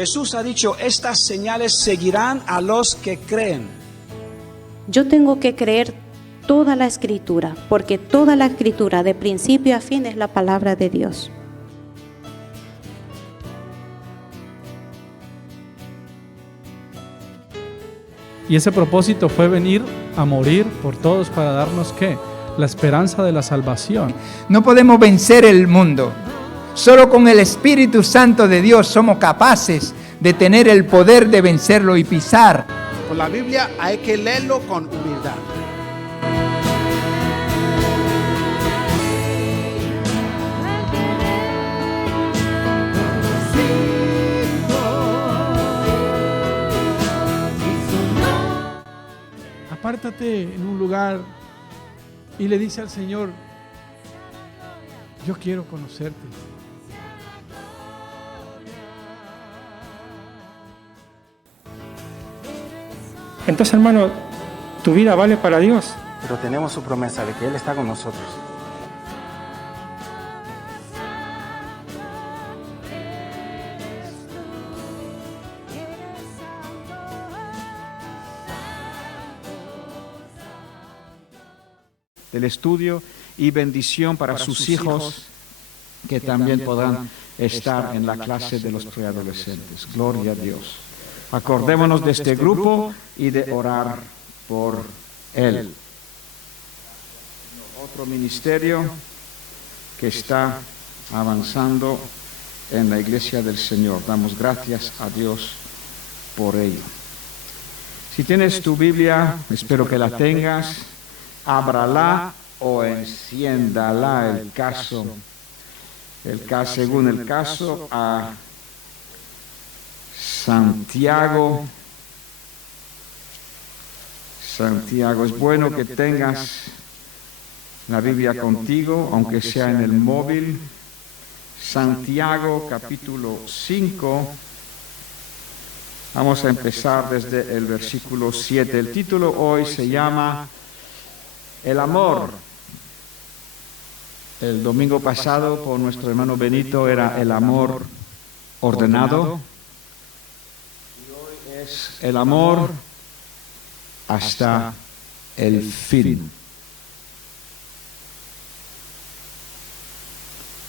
Jesús ha dicho, estas señales seguirán a los que creen. Yo tengo que creer toda la Escritura, porque toda la Escritura, de principio a fin, es la palabra de Dios. Y ese propósito fue venir a morir por todos para darnos, ¿qué? La esperanza de la salvación. No podemos vencer el mundo. Solo con el Espíritu Santo de Dios somos capaces de tener el poder de vencerlo y pisar. Con la Biblia hay que leerlo con humildad. Apártate en un lugar y le dice al Señor, yo quiero conocerte. Entonces, hermano, tu vida vale para Dios. Pero tenemos su promesa de que Él está con nosotros. Del estudio y bendición para sus hijos que también podrán estar en la clase de los preadolescentes. Gloria a Dios. Acordémonos de este grupo y de orar por él. Otro ministerio que está avanzando en la iglesia del Señor. Damos gracias a Dios por ello. Si tienes tu Biblia, espero que la tengas. Ábrala o enciéndala según el caso, a Santiago. Santiago, es bueno que tengas la Biblia contigo, aunque sea en el móvil. Santiago capítulo 5. Vamos a empezar desde el versículo 7. El título hoy se llama El amor. El domingo pasado por nuestro hermano Benito era el amor ordenado. Y hoy es el amor hasta el fin.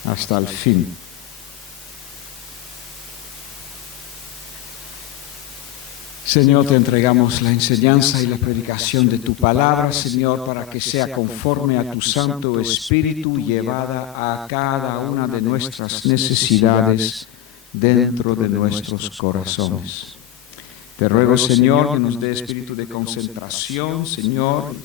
Hasta el fin. Señor, te entregamos la enseñanza y la predicación de tu palabra, Señor, para que sea conforme a tu Santo Espíritu, llevada a cada una de nuestras necesidades dentro de nuestros corazones. Te ruego, Señor, que nos dé espíritu de concentración, Señor.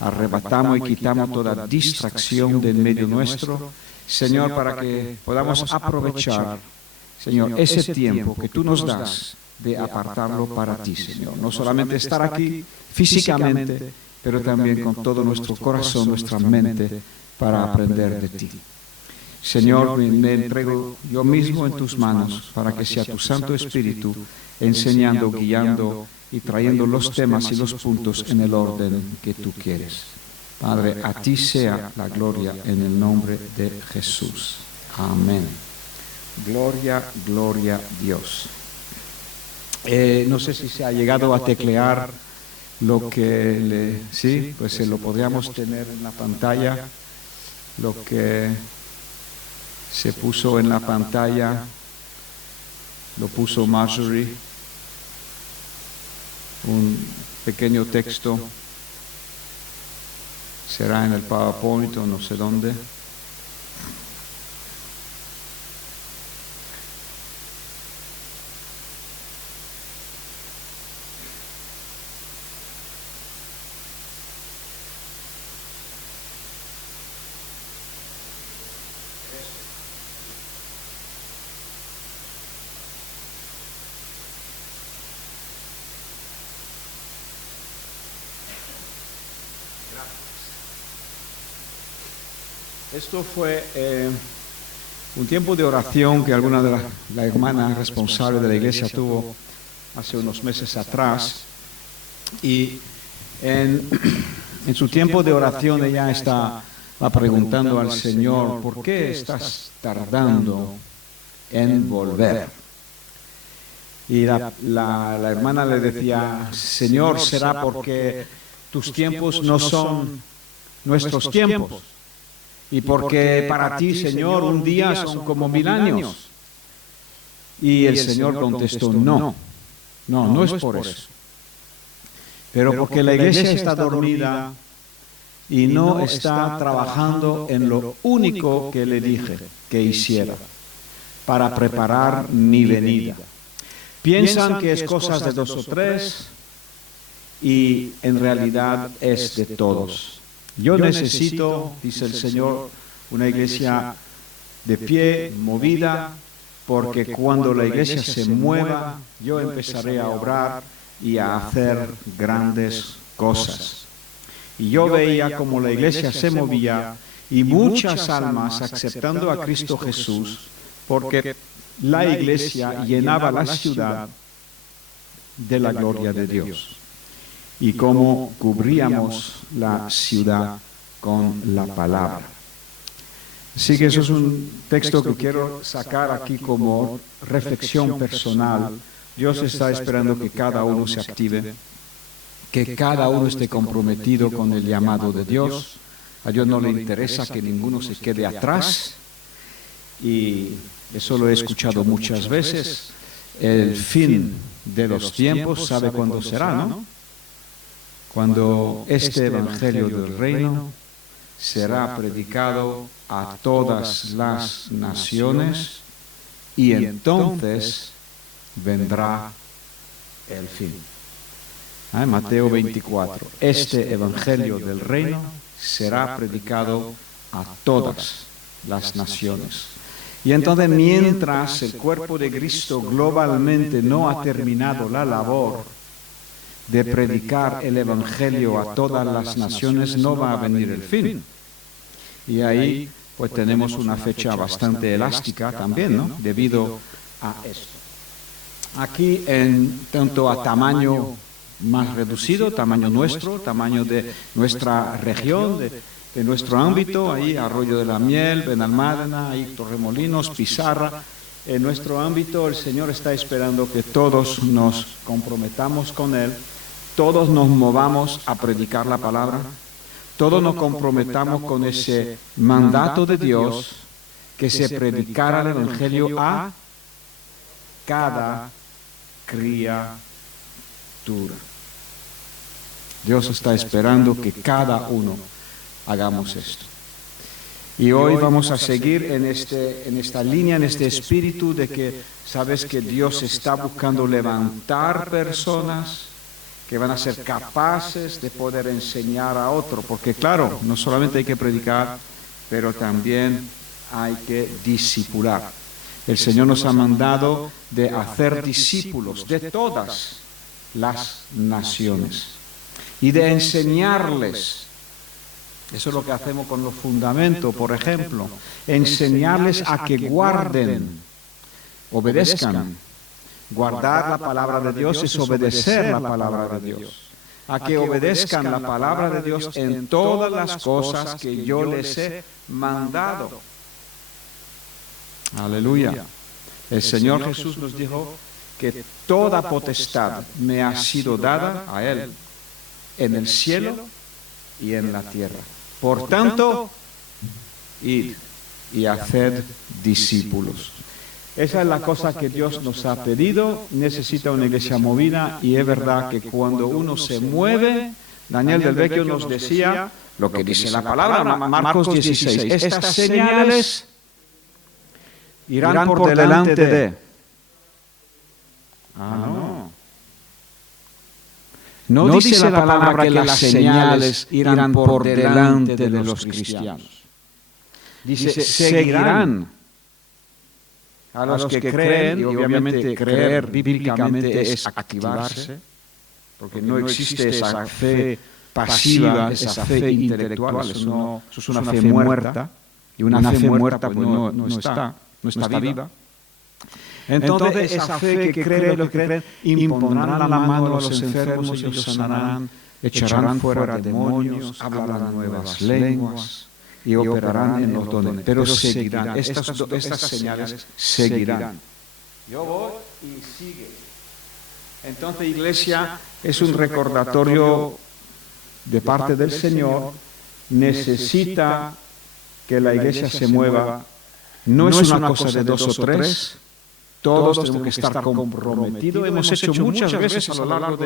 Arrebatamos y quitamos toda distracción de en medio nuestro, Señor, para que podamos aprovechar, Señor, ese tiempo que tú nos das de apartarlo para ti, Señor. No solamente estar aquí físicamente, pero también con todo nuestro corazón, nuestra mente, para aprender de ti. Señor, me entrego yo mismo en tus manos para que sea tu Santo Espíritu enseñando, guiando y trayendo los temas y los puntos en el orden que tú quieres. Padre, a ti sea la gloria en el nombre de Jesús. Amén. Gloria, gloria a Dios. No sé si se ha llegado a teclear lo que sí, pues lo podríamos tener en la pantalla, lo que se puso en la pantalla, lo puso Marjorie, un pequeño texto, será en el PowerPoint o no sé dónde. Esto fue un tiempo de oración que alguna de la hermana responsable de la iglesia tuvo hace unos meses atrás. Y en su tiempo de oración ella estaba preguntando al Señor, ¿por qué estás tardando en volver? Y la hermana le decía, Señor, ¿será porque tus tiempos no son nuestros tiempos? Y porque para ti, Señor, un día son como 1000 años. Y el Señor contestó, no es por eso. Pero porque la iglesia está dormida y no está trabajando en lo único que le dije que hiciera, para preparar mi venida. Piensan que es cosas de 2 o 3 y en realidad es de todos. Yo necesito, dice el Señor, una iglesia de pie, movida, porque cuando la iglesia se mueva, yo empezaré a obrar y a hacer grandes cosas. Y yo veía como la iglesia se movía y muchas almas aceptando a Cristo Jesús, porque la iglesia llenaba la ciudad de la gloria de Dios. Y cómo cubríamos la ciudad con la palabra. Así que eso es un texto que quiero sacar aquí como reflexión personal. Dios está esperando que cada uno se active, que cada uno esté comprometido con el llamado de Dios. A Dios no le interesa que ninguno se quede atrás. Y eso lo he escuchado muchas veces. El fin de los tiempos, ¿sabe cuándo será, no? Cuando este evangelio del reino será predicado a todas las naciones y entonces vendrá el fin. Mateo 24. Este evangelio del reino será predicado a todas las naciones. Y entonces, mientras el cuerpo de Cristo globalmente no ha terminado la labor de predicar el evangelio a todas las naciones, no va a venir el fin. Y ahí pues tenemos una fecha bastante elástica también, ¿no? Debido a esto. Aquí, en tanto a tamaño más reducido, tamaño nuestro, tamaño de nuestra región, de nuestro ámbito, ahí Arroyo de la Miel, Benalmádena, ahí Torremolinos, Pizarra. En nuestro ámbito el Señor está esperando que todos nos comprometamos con Él, todos nos movamos a predicar la palabra, todos nos comprometamos con ese mandato de Dios, que se predicara el Evangelio a cada criatura. Dios está esperando que cada uno hagamos esto. Y hoy vamos a seguir en esta línea, en este espíritu de que sabes que Dios está buscando levantar personas que van a ser capaces de poder enseñar a otro, porque claro, no solamente hay que predicar, pero también hay que discipular. El Señor nos ha mandado de hacer discípulos de todas las naciones y de enseñarles. Eso es lo que hacemos con los fundamentos, por ejemplo, enseñarles a que guarden, obedezcan. Guardar la palabra de Dios es obedecer la palabra de Dios. A que obedezcan la palabra de Dios en todas las cosas que yo les he mandado. Aleluya. El Señor Jesús nos dijo que toda potestad me ha sido dada a Él en el cielo y en la tierra. Por tanto, id y haced discípulos. Esa es la cosa que Dios nos ha pedido. Necesita una iglesia movida, y es verdad que cuando uno se mueve, Daniel del Vecchio nos decía lo que dice la palabra, Marcos 16, estas señales irán por delante de... No dice la palabra que las señales irán por delante de los cristianos. Dice, seguirán a los que creen, y obviamente creer bíblicamente es activarse, porque no existe esa fe pasiva, esa fe intelectual, eso es una fe muerta, y una fe muerta pues no está viva. Entonces esa fe que cree, los que creen, impondrán la mano a los enfermos y los sanarán, echarán fuera demonios, hablarán nuevas lenguas y operarán en los dones, pero seguirán, estas señales seguirán. Yo voy y sigue. Entonces, iglesia, es un recordatorio de parte del Señor. Necesita que la iglesia se mueva. No es una cosa de 2 o 3. Todos tenemos que estar comprometidos. Hemos hecho muchas veces a lo largo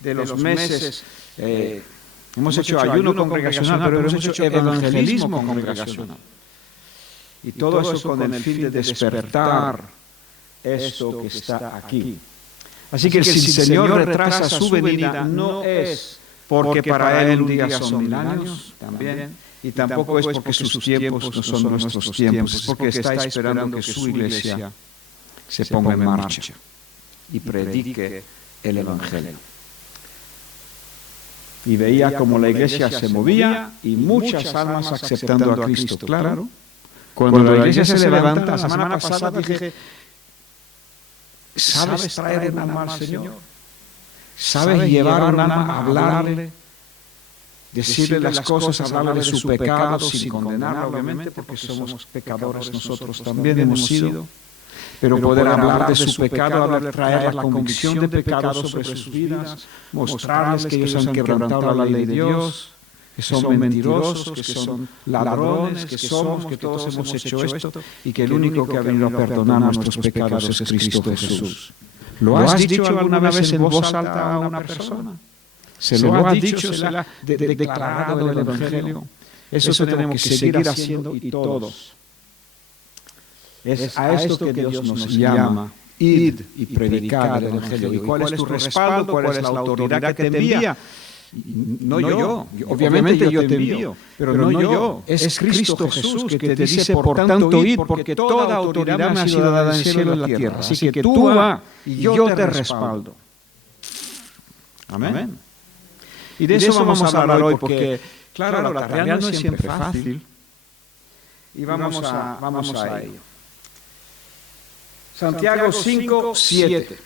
de los meses, hemos hecho ayuno congregacional, pero hemos hecho evangelismo congregacional. Y todo eso con el fin de despertar esto que está aquí. Así que si el Señor retrasa su venida, no es porque para Él un día son 1000 años, también, y tampoco es porque sus tiempos no son nuestros tiempos, es porque está esperando que su iglesia se ponga en marcha y predique el Evangelio. Y veía como la iglesia se movía y muchas almas aceptando a Cristo. Claro, cuando la iglesia se levanta, la semana pasada dije, ¿sabes traer un alma al Señor? ¿Sabes llevar un alma a hablarle? Decirle las cosas, hablarle de su pecado sin condenarlo, obviamente, porque somos pecadores nosotros también hemos sido. Pero poder hablar de su pecado, traer la convicción de pecado sobre sus vidas, mostrarles que ellos han quebrantado la ley de Dios, que son mentirosos, que son ladrones, que somos, que todos hemos hecho esto, y que el único que ha venido a perdonar nuestros pecados es Cristo Jesús. ¿Lo has dicho alguna vez en voz alta a una persona? ¿Se lo has dicho? ¿Se le ha declarado el Evangelio? Eso tenemos que seguir haciendo y todos. Es a esto que Dios nos llama, id y predicar el Evangelio. ¿Y cuál es tu respaldo? ¿Cuál es la autoridad que te envía? No yo, obviamente yo te envío, pero no yo, es Cristo Jesús que te dice, por tanto, id, porque toda autoridad me ha sido dada en el cielo y en la tierra. Así que tú va y yo te respaldo. Amén. Y de eso vamos a hablar hoy porque, claro, la tarea no es siempre fácil. Y vamos a ello. Santiago 5, 7.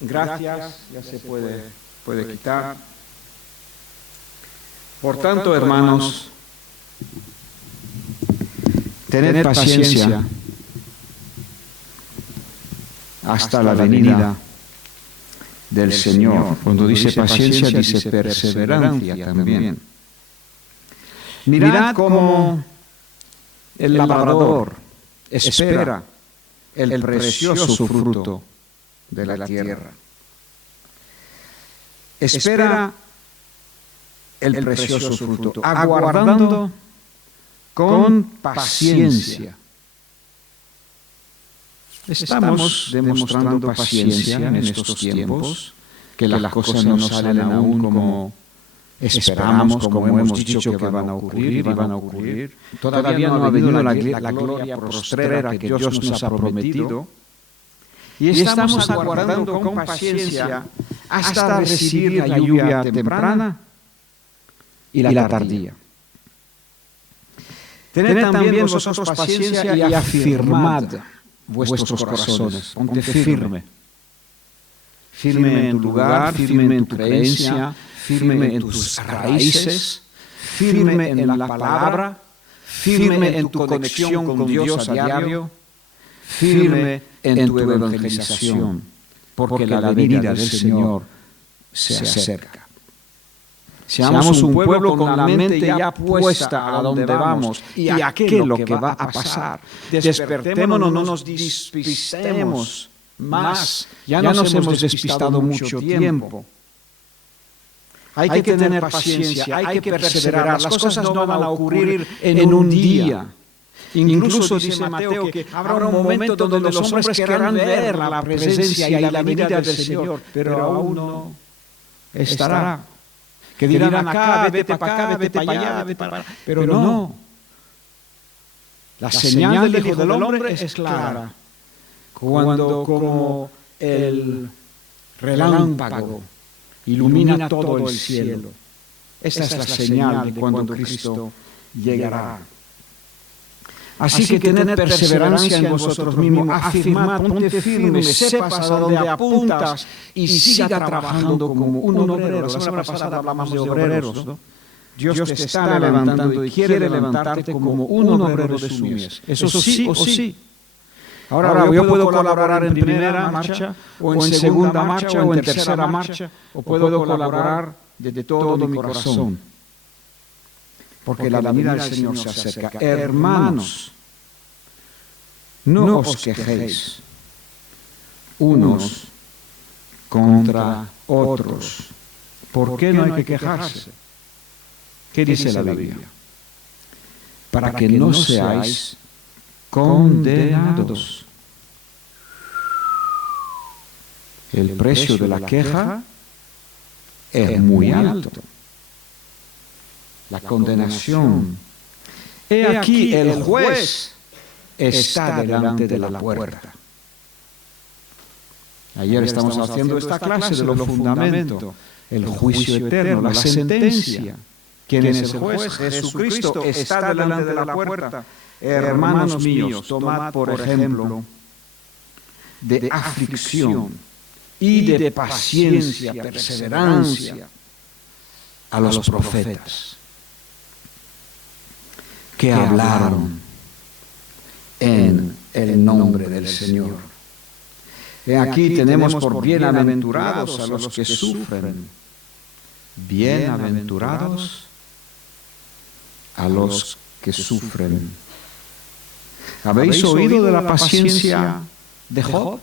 Gracias, ya se puede quitar. Por tanto, hermanos, tened paciencia hasta la venida del Señor. Cuando dice paciencia, dice perseverancia también. Mirad cómo el labrador espera el precioso fruto de la tierra. Espera el precioso fruto, aguardando con paciencia. Estamos demostrando paciencia en estos tiempos, que las cosas no salen aún como esperamos, como hemos dicho que van a ocurrir y van a ocurrir. Todavía no ha venido la gloria postrera que Dios nos ha prometido. Y estamos aguardando con paciencia hasta recibir la lluvia temprana y la tardía. Tened también vosotros paciencia y afirmad vuestros corazones. Ponte firme. Firme en tu lugar, firme en tu creencia, firme en tus raíces, firme en la palabra, firme en tu conexión con Dios a diario, firme en tu evangelización, porque la venida del Señor se acerca. Seamos un pueblo con la mente ya puesta a donde vamos y a qué es lo que va a pasar. Despertémonos, no nos despistemos más. Ya nos hemos despistado mucho tiempo. Hay que tener paciencia, hay que perseverar. Las cosas no van a ocurrir en un día. Incluso dice Mateo que habrá un momento donde los hombres querrán ver la presencia y la venida del Señor, pero aún no estará. Que dirán acá, vete para acá, vete para allá, vete para allá. Pero no. La señal del Hijo del Hombre es clara. Cuando como el relámpago ilumina todo el cielo. Esa es la señal de cuando Cristo llegará. Así que tened perseverancia en vosotros mismos, afirmad, ponte firme, sepas a dónde apuntas y siga trabajando como un obrero. La semana pasada hablamos de obreros, ¿no? Dios te está levantando y quiere levantarte como un obrero de su mies. Eso sí o sí. Ahora yo puedo colaborar en primera marcha, o en segunda marcha, o en tercera marcha, o puedo colaborar de todo mi corazón. Porque la venida del Señor se acerca. Hermanos, no os quejéis unos contra otros. ¿Por qué no hay que quejarse? ¿Qué dice la Biblia? Para que no seáis condenados. El precio de la queja es muy alto. La condenación. He aquí, el juez está delante de la puerta. Ayer estamos haciendo esta clase de los fundamentos. El juicio eterno, la sentencia. ¿Quién es el juez? Jesucristo está delante de la puerta. Hermanos míos, tomad por ejemplo de aflicción y de paciencia, perseverancia a los profetas que hablaron en el nombre del Señor. He aquí tenemos por bienaventurados a los que sufren. Bienaventurados a los que sufren. ¿Habéis oído de la paciencia de Job?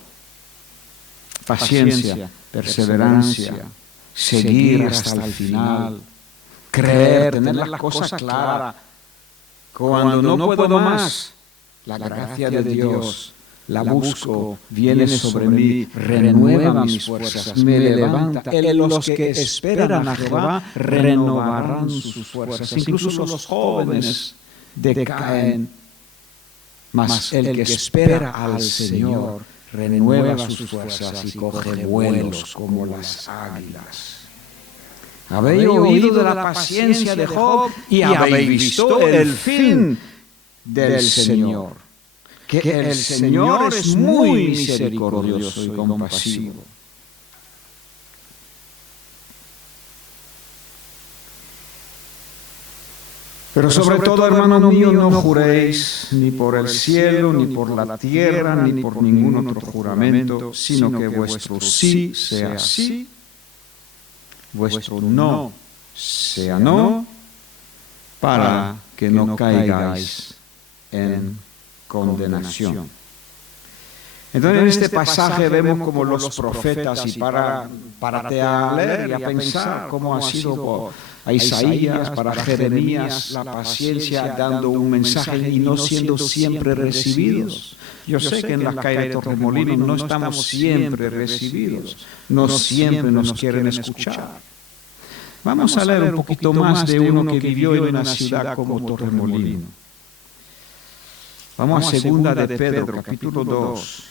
Paciencia, perseverancia, seguir hasta el final, creer, tener las cosas claras. Cuando no puedo más, la gracia de Dios la busco, viene sobre mí, renueva mis fuerzas, me levanta. Los que esperan a Jehová renovarán sus fuerzas. Incluso los jóvenes decaen, mas el que espera al Señor renueva sus fuerzas y coge vuelos como las águilas. Habéis oído de la paciencia de Job y habéis visto el fin del Señor. Que el Señor es muy misericordioso y compasivo. Pero sobre todo, hermano mío, no juréis ni por el cielo, ni por la tierra, ni por ningún otro juramento, sino que vuestro sí sea sí, vuestro no sea no, para que no caigáis en condenación. Entonces en este pasaje vemos como los profetas, y párate a leer y a pensar cómo ha sido a Isaías, para Jeremías, la paciencia dando un mensaje y no siendo siempre recibidos. Yo sé que en la calle de Torremolinos no estamos siempre recibidos, no siempre nos quieren escuchar. Vamos a leer un poquito más de uno que vivió en una ciudad como Torremolinos. Vamos a Segunda de Pedro, capítulo 2.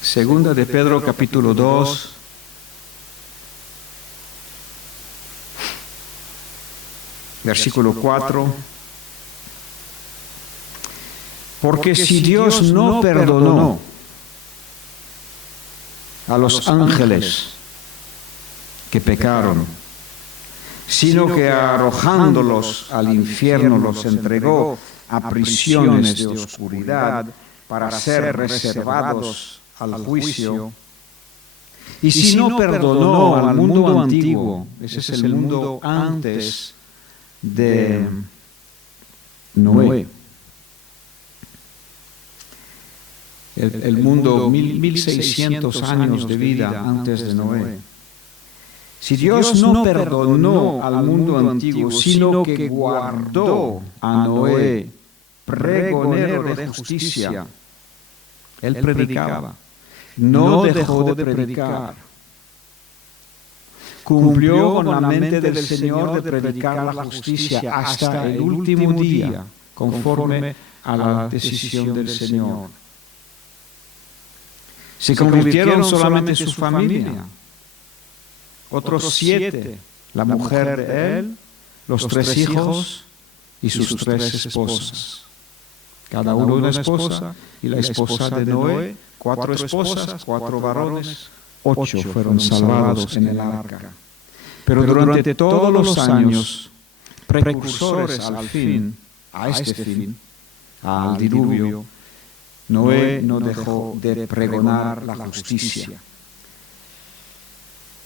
Segunda de Pedro, capítulo 2. Versículo 4. Porque si Dios no perdonó a los ángeles que pecaron, sino que arrojándolos al infierno los entregó a prisiones de oscuridad para ser reservados al juicio, y si no perdonó al mundo antiguo, ese es el mundo antes de Noé, el mundo 1600 años de vida antes de Noé. Si Dios no perdonó al mundo antiguo, sino que guardó a Noé, pregonero de justicia, él predicaba, no dejó de predicar, cumplió con la mente del Señor de predicar la justicia hasta el último día, conforme a la decisión del Señor. Se convirtieron solamente su familia, otros 7, la mujer de él, los 3 hijos y sus 3 esposas. cada uno una esposa, y la esposa de Noé, 4 esposas, 4 varones, 8 fueron salvados en el arca. Pero durante todos los años precursores al fin, a este fin, al diluvio, Noé no dejó de pregonar la justicia.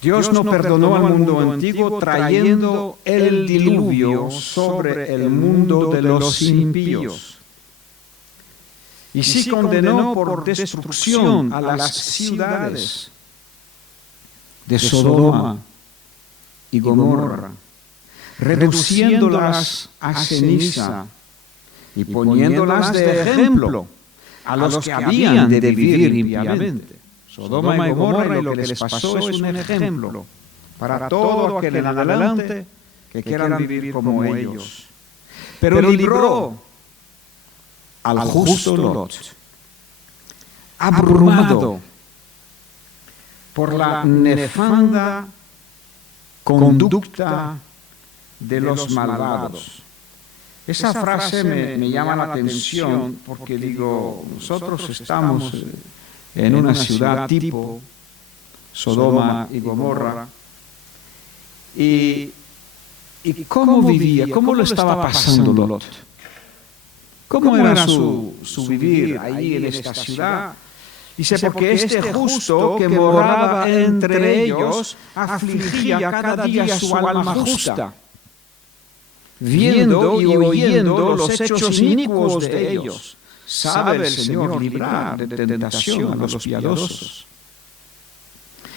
Dios no perdonó al mundo antiguo trayendo el diluvio sobre el mundo de los impíos. Y sí condenó por destrucción a las ciudades de Sodoma y Gomorra, reduciéndolas a ceniza y poniéndolas de ejemplo a los que habían de vivir limpiamente. Sodoma y Gomorra y lo que les pasó es un ejemplo para todo aquel en adelante que quieran vivir como ellos. Pero libró al justo Lot, abrumado por la nefanda conducta de los malvados. Esa frase me llama la atención porque digo, nosotros estamos en una ciudad tipo Sodoma y Gomorra, y cómo vivía, cómo lo estaba pasando Lot, cómo era su vivir ahí en esta ciudad. Dice, porque este justo que moraba entre ellos afligía cada día su alma justa, viendo y oyendo los hechos inicuos de ellos. Sabe el Señor librar de tentación a los piadosos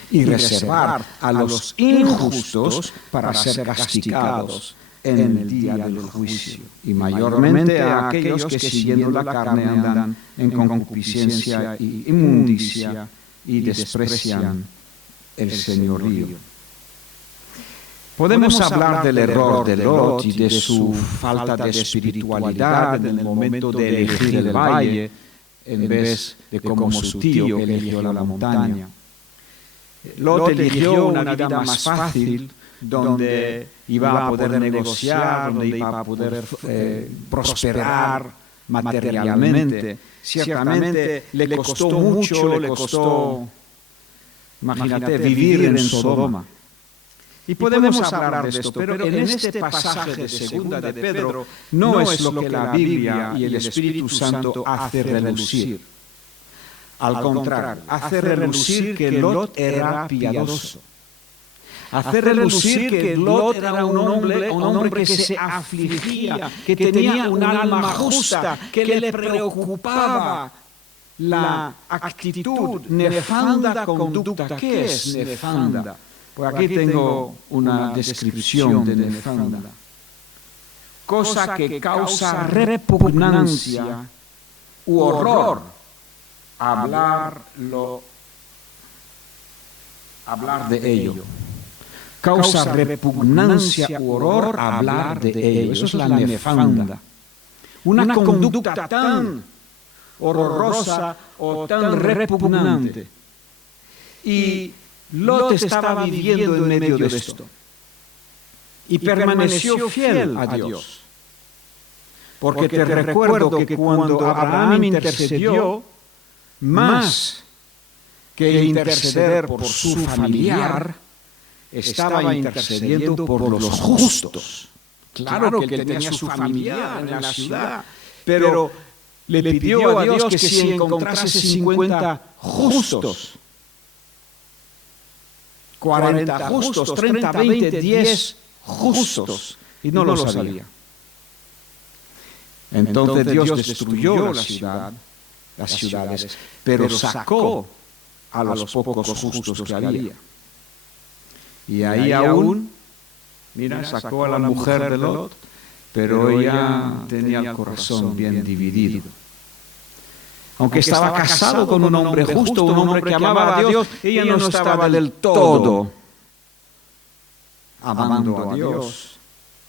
y reservar a los injustos para ser castigados en el día del juicio, y mayormente a aquellos que siguiendo la carne andan en concupiscencia y inmundicia y desprecian el señorío. Podemos hablar del error de Lot y de su falta de espiritualidad en el momento de elegir el valle en vez de como su tío que eligió la montaña. Lot eligió una vida más fácil, donde iba a poder negociar, donde iba a poder prosperar materialmente. Ciertamente le costó mucho, le costó, imagínate, vivir en Sodoma. Y podemos hablar de esto, pero en este pasaje de segunda de Pedro no es lo que la Biblia y el Espíritu Santo hace relucir. Al contrario, hace relucir que Lot era piadoso. Hace relucir que Lot era un hombre que se afligía, que tenía un alma justa, que le preocupaba la actitud nefanda conducta. ¿Qué es nefanda? Pues aquí tengo una descripción de nefanda. Cosa que causa repugnancia u horror hablar de ello. Causa repugnancia u horror hablar de ello. Eso es la nefanda. Una conducta tan horrorosa o tan repugnante. Y Lot estaba viviendo en medio de esto y permaneció fiel a Dios. Porque te recuerdo que cuando Abraham intercedió, más que interceder por su familiar, estaba intercediendo por los justos. Claro que él tenía su familiar en la ciudad, pero le pidió a Dios que si encontrase 50 justos, 40 justos, 30, 20, 10 justos, y no lo sabía. Entonces Dios destruyó las ciudades, pero sacó a los pocos justos que había. Y ahí aún, mira, sacó a la mujer de Lot, pero ella tenía el corazón bien dividido. Aunque estaba casado con un hombre justo, un hombre que amaba a Dios, ella no estaba del todo amando a Dios.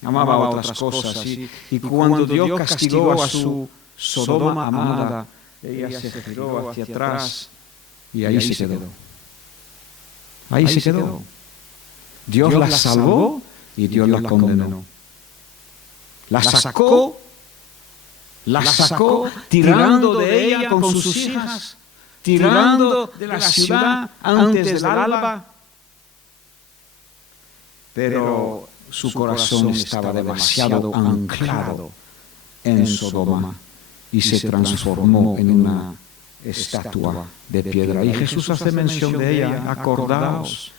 Amaba a otras cosas. Y cuando Dios castigó a su Sodoma amada, ella se giró hacia atrás y ahí se quedó. Ahí se quedó. Dios la salvó y Dios la condenó. La sacó La sacó tirando de ella con sus hijas, tirando de la ciudad antes del alba. Pero su corazón estaba demasiado anclado en Sodoma y se transformó en una estatua de piedra. Y Jesús hace mención de ella: acordaos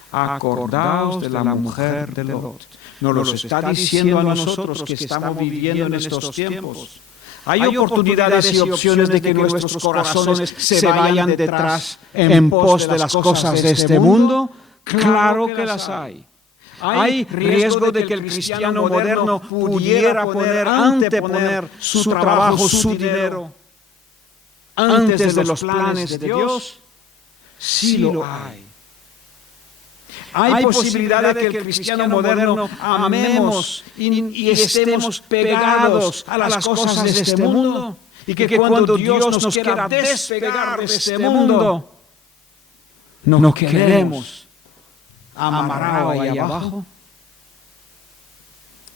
de la mujer de Lot. Nos lo está diciendo a nosotros que estamos viviendo en estos tiempos. Hay oportunidades y opciones de que nuestros corazones se vayan detrás en pos de las cosas de este mundo. Claro que las hay. Hay riesgo de que el cristiano moderno pudiera anteponer su trabajo, su dinero, antes de los planes de Dios. Sí lo hay. Hay posibilidad de que el cristiano moderno amemos y estemos pegados a las cosas de este mundo, y que cuando Dios nos quiera despegar de este mundo, nos queremos amarrado ahí abajo.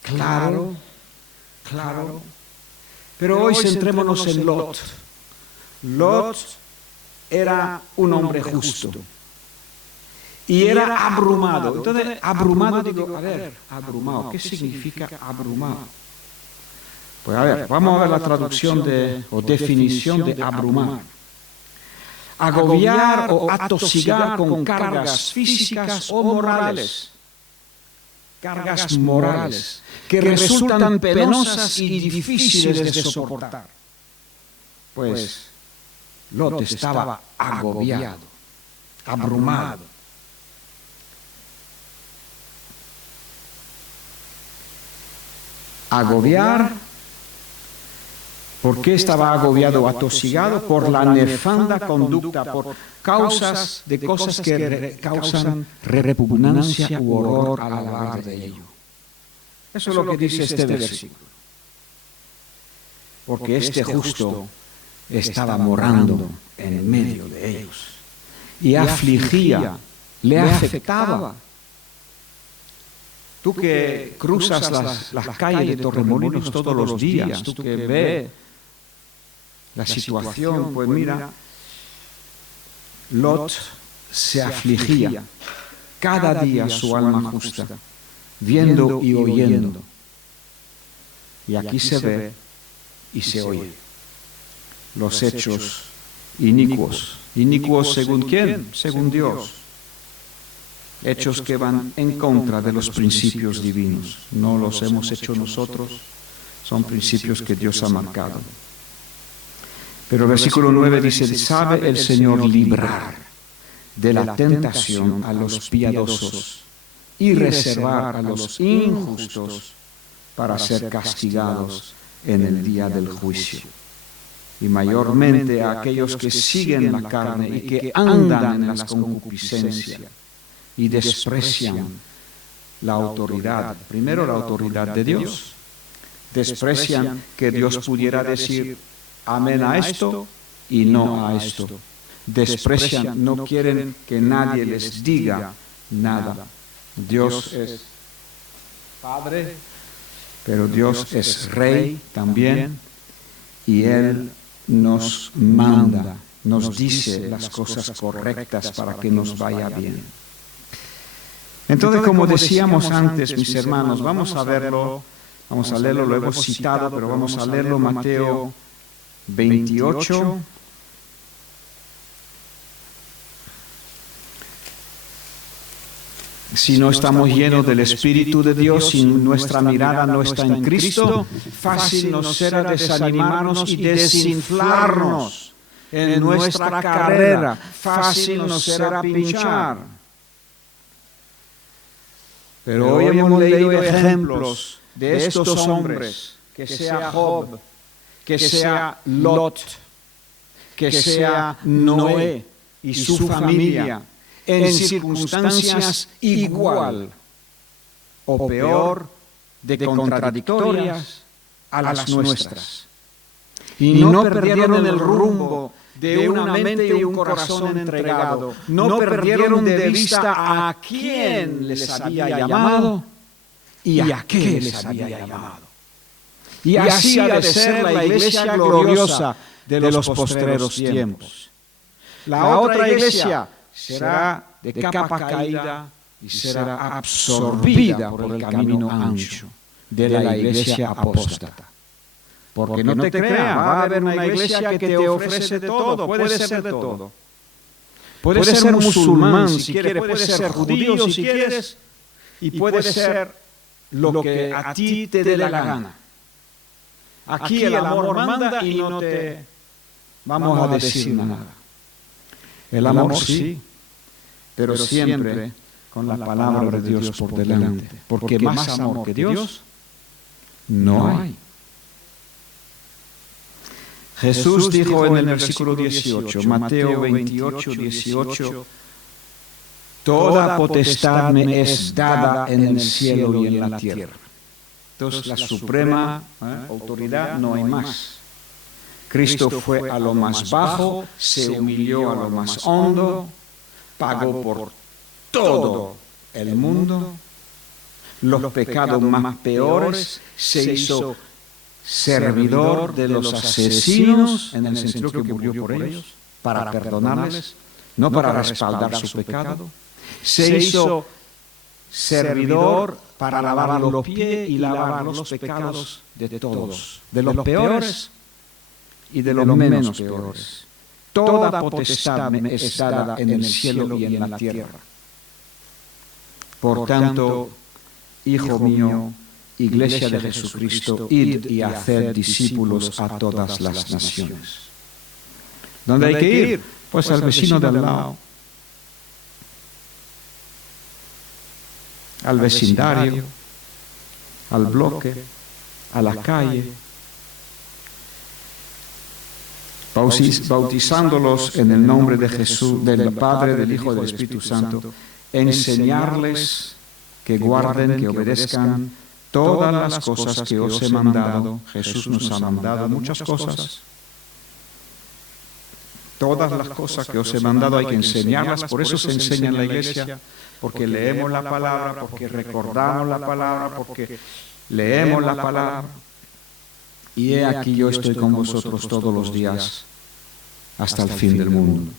Claro. Pero hoy centrémonos en Lot. Lot era un hombre justo y era abrumado. Entonces, abrumado, digo, abrumado. ¿Qué significa abrumado? Pues a ver, vamos a ver la traducción o definición de abrumar. Agobiar o atosigar con cargas físicas o morales. Cargas morales que resultan penosas y difíciles de soportar. Pues Lot estaba agobiado, abrumado. Agobiar. ¿Por qué estaba agobiado, atosigado? Por la nefanda conducta, por causas de cosas que causan repugnancia u horror al hablar de ello. Eso es lo que dice este versículo. Porque este justo estaba morando en medio de ellos y afligía, le afectaba. Tú que cruzas las calles de Torremolinos todos los días, tú que ves la situación, pues mira, Lot se afligía cada día su alma justa, viendo y oyendo. Y aquí se ve y se oye los hechos inicuos. ¿Inicuos según quién? Según Dios. Hechos que van en contra de los principios divinos. No los hemos hecho nosotros, son principios que Dios ha marcado. Pero el versículo 9 dice: sabe el Señor librar de la tentación a los piadosos y reservar a los injustos para ser castigados en el día del juicio. Y mayormente a aquellos que siguen la carne y que andan en las concupiscencias y desprecian la autoridad. Primero, la autoridad de Dios. Desprecian que Dios pudiera decir amén a esto y no a esto. Desprecian, no quieren que nadie les diga nada. Dios es Padre, pero Dios es Rey también, y Él nos manda, nos dice las cosas correctas para que nos vaya bien. Entonces, como decíamos antes, mis hermanos, vamos a leerlo, lo hemos citado, pero vamos a leerlo, Mateo 28. Si no estamos llenos del Espíritu de Dios, si nuestra mirada no está en Cristo, fácil nos será desanimarnos y desinflarnos en nuestra carrera. Fácil nos será pinchar. Pero hoy hemos leído ejemplos de estos hombres, que sea Job, que sea Lot, que sea Noé y su familia, en circunstancias igual o peor de contradictorias a las nuestras. Y no perdieron el rumbo de una mente y un corazón entregado. No perdieron de vista a quién les había llamado y a qué les había llamado. Y así ha de ser la iglesia gloriosa de los postreros tiempos. La otra iglesia será de capa caída y será absorbida por el camino ancho de la iglesia apóstata. Porque no te creas, va a haber una iglesia que te ofrece de todo, puede ser de todo. Puede ser musulmán si quieres, puede ser judío si quieres, y puede ser lo que a ti te dé la gana. Aquí el amor manda y no te vamos a decir nada. El amor sí, pero siempre con la palabra de Dios por delante, porque más amor que Dios no hay. Jesús dijo en el versículo 18, Mateo 28, 18, toda potestad me es dada en el cielo y en la tierra. Entonces la suprema autoridad no hay más. Cristo fue a lo más bajo, se humilló a lo más hondo, pagó por todo el mundo, los pecados más peores, se hizo servidor de los asesinos, en el sentido que murió por ellos, para perdonarles, no para respaldar su pecado. Se hizo servidor para lavar los pies y lavar los pecados de todos, de los peores y de los menos peores. Toda potestad me es dada en el cielo y en la tierra. Por tanto, hijo mío, Iglesia de Jesucristo, id y haced discípulos a todas las naciones. ¿Dónde hay que ir? Pues al vecino de al lado, al vecindario, al bloque, a la calle, bautizándolos en el nombre de Jesús, del Padre, del Hijo y del Espíritu Santo, enseñarles que guarden, que obedezcan todas las cosas que os he mandado. Jesús nos ha mandado muchas cosas. Todas las cosas que os he mandado hay que enseñarlas, por eso se enseña en la iglesia, porque leemos la palabra, porque recordamos la palabra, porque leemos la palabra. Y he aquí yo estoy con vosotros todos los días hasta el fin del mundo.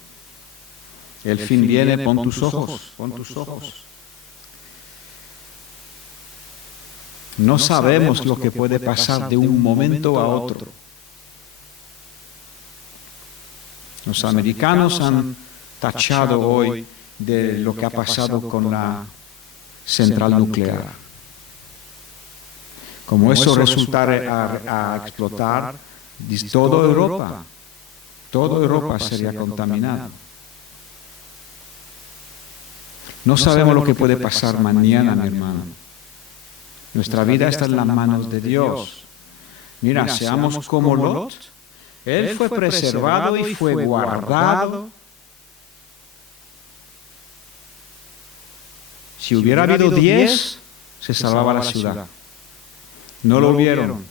El fin viene, pon tus ojos, pon tus ojos. No sabemos lo que puede pasar de un momento a otro. Los americanos han tachado hoy de lo que ha pasado con la central nuclear. Como eso resultara a explotar, toda Europa sería contaminada. No sabemos lo que puede pasar mañana, mi hermano. Nuestra vida está en las manos de Dios. Mira, seamos como Lot. Él fue preservado y fue guardado. Si hubiera habido 10, se salvaba la ciudad. No lo vieron.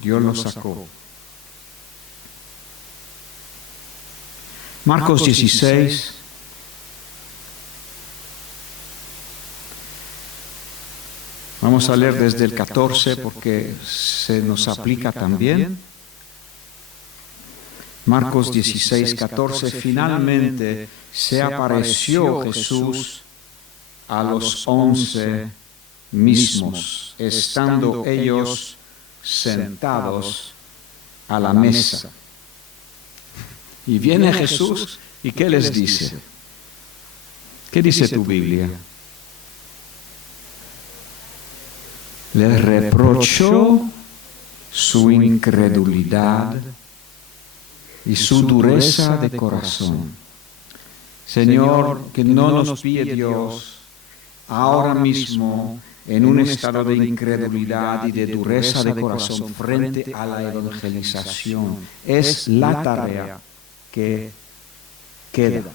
Dios lo sacó. Marcos 16. Vamos a leer desde el 14 porque se nos aplica también. Marcos 16, 14. Finalmente se apareció Jesús a los 11 mismos, estando ellos sentados a la mesa. Y viene Jesús, ¿y qué les dice? ¿Qué dice tu Biblia? Les reprochó su incredulidad y su dureza de corazón. Señor, que no nos pide Dios ahora mismo en un estado de incredulidad y de dureza de corazón frente a la evangelización. Es la tarea que queda.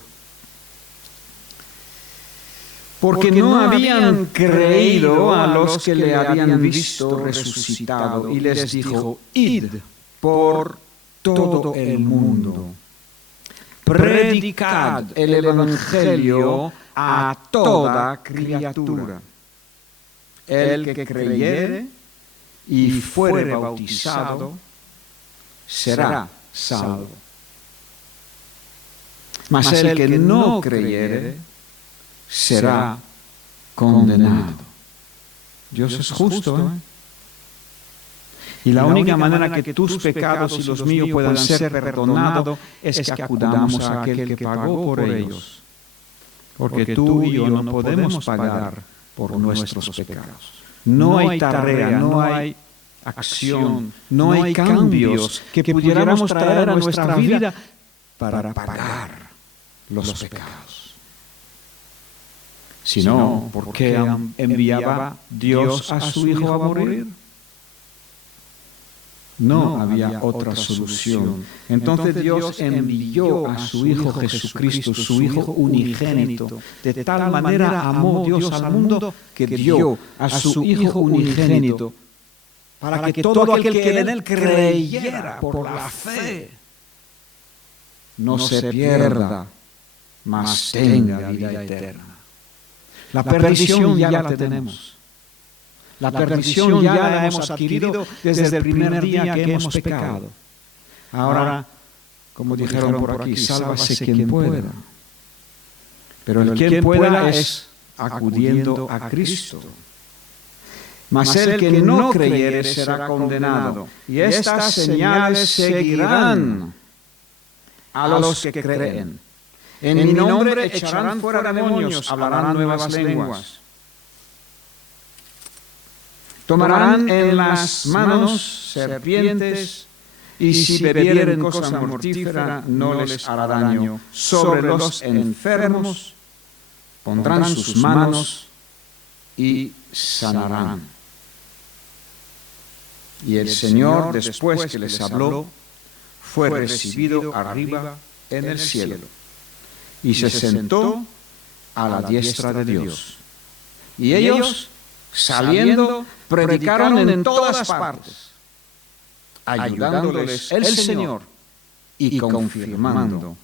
Porque no habían creído a los que le habían visto resucitado, y les dijo, id por todo el mundo, predicad el evangelio a toda criatura. El que creyere y fuere bautizado, será salvo. Mas el que no creyere, será condenado. Dios es justo, ¿eh? Y la única manera que tus pecados y los míos puedan ser perdonados es que acudamos a aquel que pagó por ellos. Porque tú y yo no podemos pagar por nuestros pecados. No hay tarea, no hay acción, no hay cambios que pudiéramos traer a nuestra vida para pagar los pecados. Sino, ¿por qué enviaba Dios a su Hijo a morir? No había otra solución. Entonces Dios envió a su Hijo Jesucristo, su Hijo unigénito. De tal manera amó Dios al mundo que dio a su Hijo unigénito para que todo aquel que en Él creyera por la fe no se pierda, mas tenga vida eterna. La perdición ya la tenemos. La perdición ya la hemos adquirido desde el primer día que hemos pecado. Ahora, como dijeron por aquí, sálvase quien pueda. Pero el quien pueda es acudiendo a Cristo. Mas el que no creyere será condenado. Y estas señales seguirán a los que creen. En mi nombre echarán fuera demonios, hablarán nuevas lenguas. Tomarán en las manos serpientes, y si bebieren cosa mortífera no les hará daño. Sobre los enfermos pondrán sus manos y sanarán. Y el Señor, después que les habló, fue recibido arriba en el cielo, y se sentó a la diestra de Dios. Y ellos, saliendo, predicaron en todas partes, ayudándoles el Señor y confirmando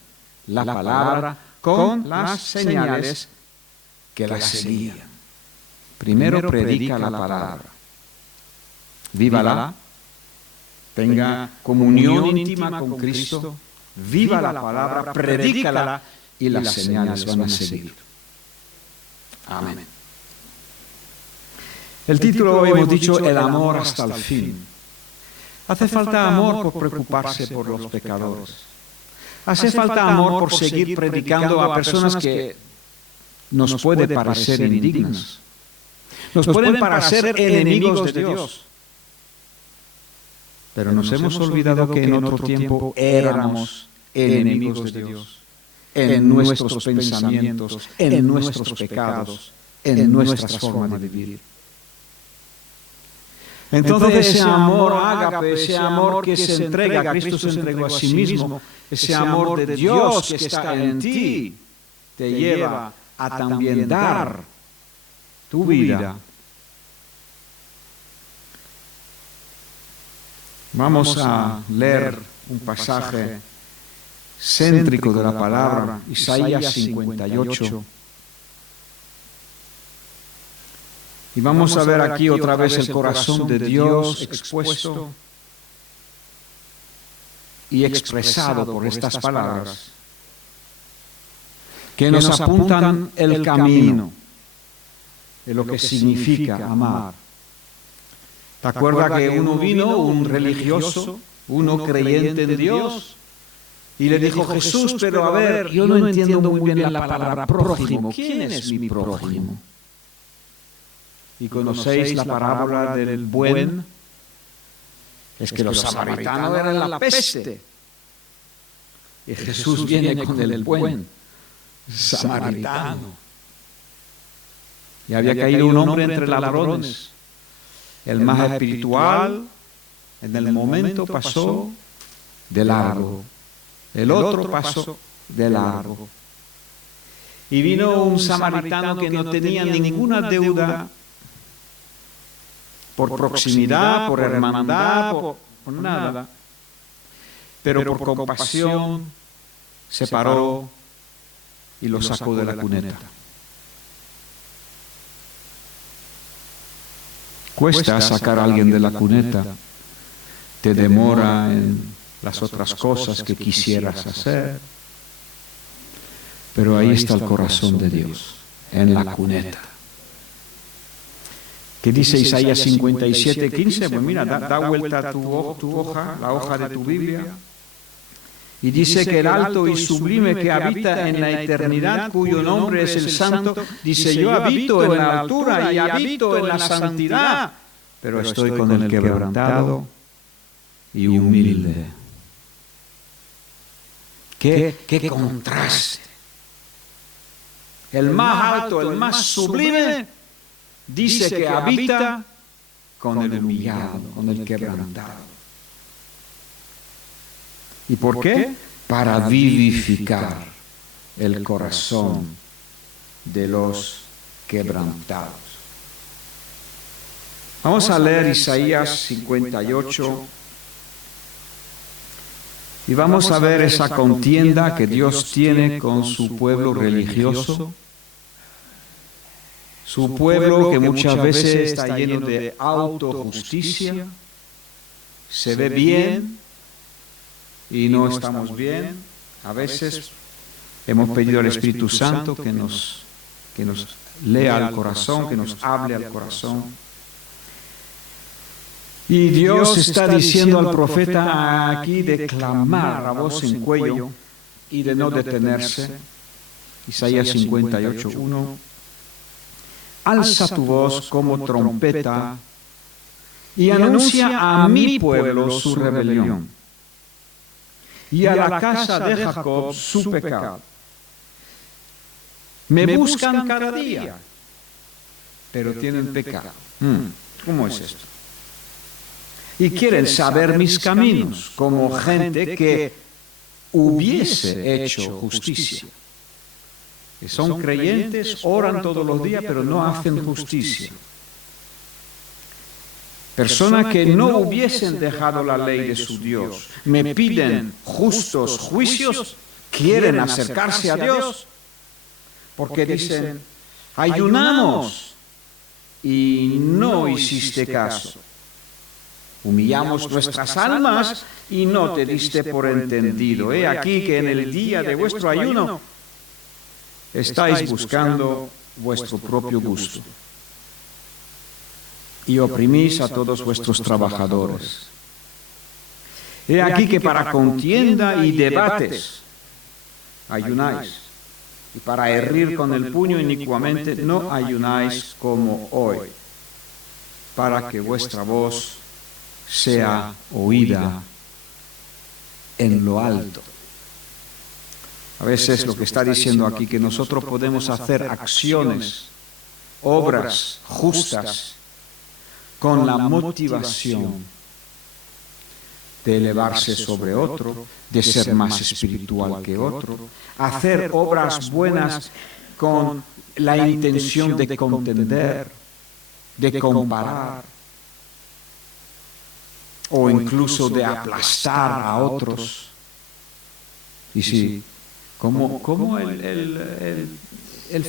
la palabra con las señales que la seguían. Primero predica la palabra, vívala, tenga comunión íntima con Cristo, viva la palabra, predícala y las señales van a seguir. Amén. El título hoy hemos dicho, el amor hasta el fin. Hace falta amor por preocuparse por los pecadores. Hace falta amor por seguir predicando a personas que nos pueden parecer indignas. Nos pueden parecer enemigos de Dios. Pero nos hemos olvidado que en otro tiempo éramos enemigos de Dios. En nuestros pensamientos, en nuestros pecados, en nuestras formas de vivir. Entonces ese amor ágape, ese amor que se entrega, Cristo se entregó a sí mismo, ese amor de Dios que está en ti, te lleva a también dar tu vida. Vamos a leer un pasaje céntrico de la palabra, Isaías 58. Y vamos a ver aquí otra vez el corazón de Dios expuesto y expresado por estas palabras que nos apuntan el camino de lo que significa amar. ¿Te acuerdas que uno vino, un religioso, uno creyente en Dios, y le dijo, Jesús, pero a ver, yo no entiendo muy bien la palabra prójimo. ¿Quién es mi prójimo? Y conocéis la parábola del buen, es que los samaritanos eran la peste. Y Jesús viene con el buen samaritano. Y había caído un hombre entre ladrones. El más espiritual, en el momento pasó de largo. El otro pasó de largo. Y vino un samaritano que no tenía ninguna deuda por proximidad, por hermandad, por nada. Pero por compasión se paró y lo sacó de la cuneta. Cuesta sacar a alguien de la cuneta, te demora en las otras cosas que quisieras hacer, pero ahí está el corazón de Dios, en la cuneta. ¿Qué dice Isaías 57:15? Pues mira, da vuelta a tu hoja, la hoja de tu Biblia, y dice que el alto y sublime que habita en la eternidad, cuyo nombre es el Santo, dice, yo habito en la altura y habito en la santidad, pero estoy con el quebrantado y humilde. ¡Qué contraste! El más alto, el más sublime, dice que habita con el humillado, con el quebrantado. ¿Y por qué? Para vivificar el corazón de los quebrantados. Vamos a leer Isaías 58 y vamos a ver esa contienda que Dios tiene con su pueblo religioso. Su pueblo que muchas veces está lleno de autojusticia, se ve bien y no estamos bien. A veces hemos pedido al Espíritu Santo que nos lea al corazón, que nos hable al corazón. Y Dios está diciendo al profeta aquí de clamar a voz en cuello y de no detenerse. Isaías 58:1. Alza tu voz como trompeta y anuncia a mi pueblo su rebelión y a la casa de Jacob su pecado. Me buscan cada día, pero tienen pecado. ¿Cómo es esto? Y quieren saber mis caminos, como gente que hubiese hecho justicia. Que son creyentes, oran todos los días, pero no hacen justicia. Personas que no hubiesen dejado la ley de su Dios, me piden justos juicios, quieren acercarse a Dios, porque dicen, ayunamos y no hiciste caso. Humillamos nuestras almas y no te diste por entendido. He aquí que en el día de vuestro ayuno estáis buscando vuestro propio gusto y oprimís a todos vuestros trabajadores. He aquí que para contienda y debates ayunáis, y para herir con el puño inicuamente no ayunáis como hoy, para que vuestra voz sea oída en lo alto. A veces lo que está diciendo aquí, que nosotros podemos hacer acciones, obras justas, con la motivación de elevarse sobre otro, de ser más espiritual que otro, hacer obras buenas con la intención de contender, de comparar, o incluso de aplastar a otros. Y si como el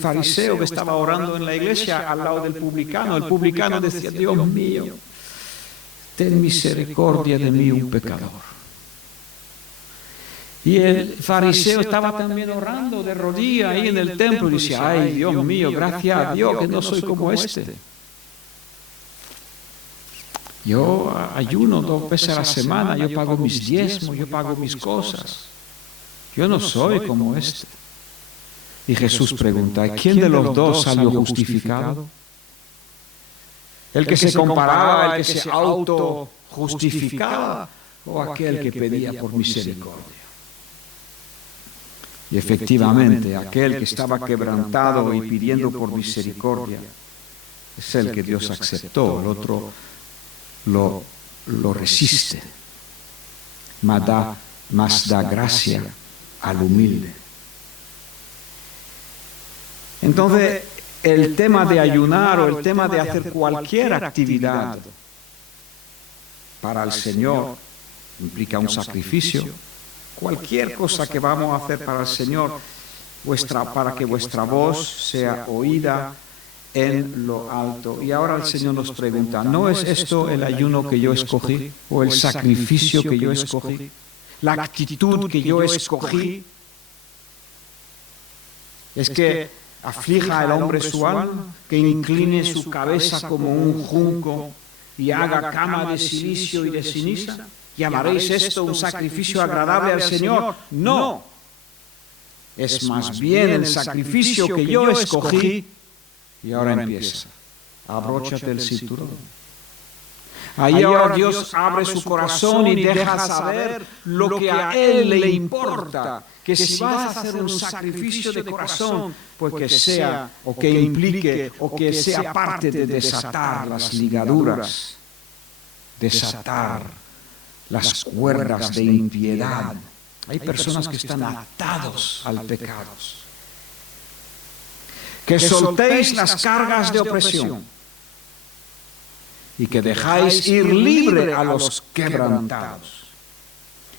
fariseo que estaba orando en la iglesia al lado del publicano, el publicano decía, Dios mío, ten misericordia de mí, un pecador. Y el fariseo estaba también orando de rodillas ahí en el templo y decía, ay Dios mío, gracias a Dios que no soy como este. Yo ayuno 2 veces a la semana, yo pago mis diezmos, yo pago mis cosas. Yo no soy como este. Y Jesús pregunta, ¿quién de los dos salió justificado? ¿El que se comparaba, el que se autojustificaba o aquel que pedía por misericordia? Y efectivamente, aquel que estaba quebrantado y pidiendo por misericordia es el que Dios aceptó, el otro lo resiste, mas da gracia al humilde. Entonces, el tema de ayunar o el tema de hacer cualquier actividad para el Señor implica un sacrificio. Cualquier cosa que vamos a hacer para el Señor, para que vuestra voz sea oída en lo alto. Y ahora el Señor nos pregunta, ¿no es esto el ayuno que yo escogí o el sacrificio que yo escogí? La actitud que yo escogí es que aflija al hombre su alma, que incline su cabeza como un junco y haga cama de silicio y de ceniza. ¿Llamaréis esto un sacrificio agradable al Señor? No. Es más bien el sacrificio que yo escogí. Y ahora empieza. Abróchate el cinturón. Ahí ahora Dios abre su corazón y deja saber lo que a Él le importa. Que si vas a hacer un sacrificio de corazón, pues que sea, o que implique, o que sea parte de desatar las ligaduras, desatar las cuerdas de impiedad. Hay personas que están atados al pecado. Que soltéis las cargas de opresión y que dejáis ir libre a los quebrantados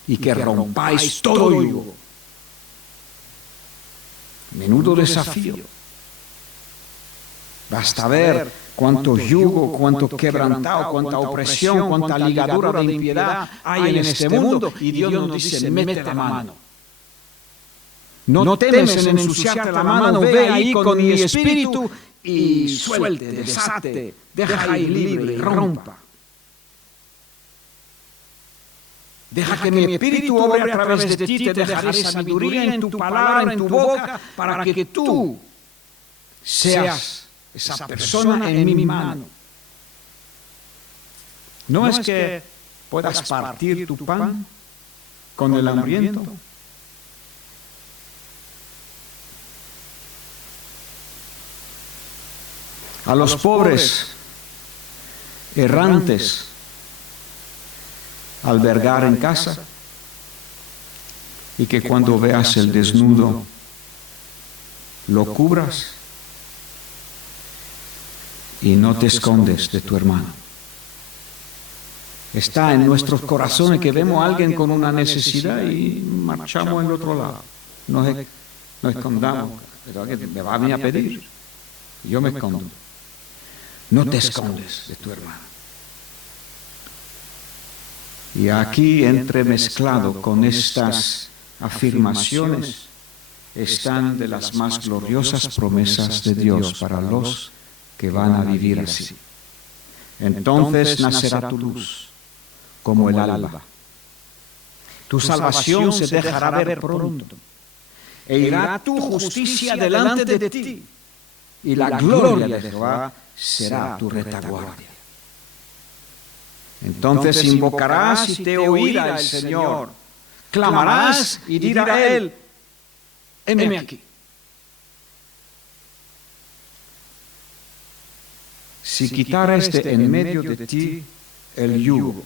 y que rompáis todo yugo. Menudo desafío. Basta ver cuánto yugo, cuánto quebrantado, cuánta opresión, cuánta ligadura de impiedad hay en este mundo. Y Dios nos dice, mete la mano. No temes en ensuciarte la mano, ve ahí con mi espíritu y suelte, desate, deja ir libre y rompa. Deja que mi espíritu obre a través de ti, te dejaré sabiduría en tu palabra, en tu boca, para que tú seas esa persona en mi mano. No es que puedas partir tu pan con el hambriento. A los pobres, errantes, albergar en casa y que cuando veas el desnudo lo cubras y no te escondes de tu hermano. Está en nuestros corazones que vemos a alguien con una necesidad y marchamos al otro lado. Nos escondamos, pero alguien me va a venir a pedir y yo me escondo. No te escondes de tu hermano. Y aquí entremezclado con estas afirmaciones están de las más gloriosas promesas de Dios para los que van a vivir así. Entonces nacerá tu luz como el alba. Tu salvación se dejará ver pronto e irá tu justicia delante de ti y la gloria de Jehová será tu retaguardia. Entonces invocarás y te oirá el Señor. Clamarás y dirá Él, heme aquí. Si quitares de en medio de ti el yugo,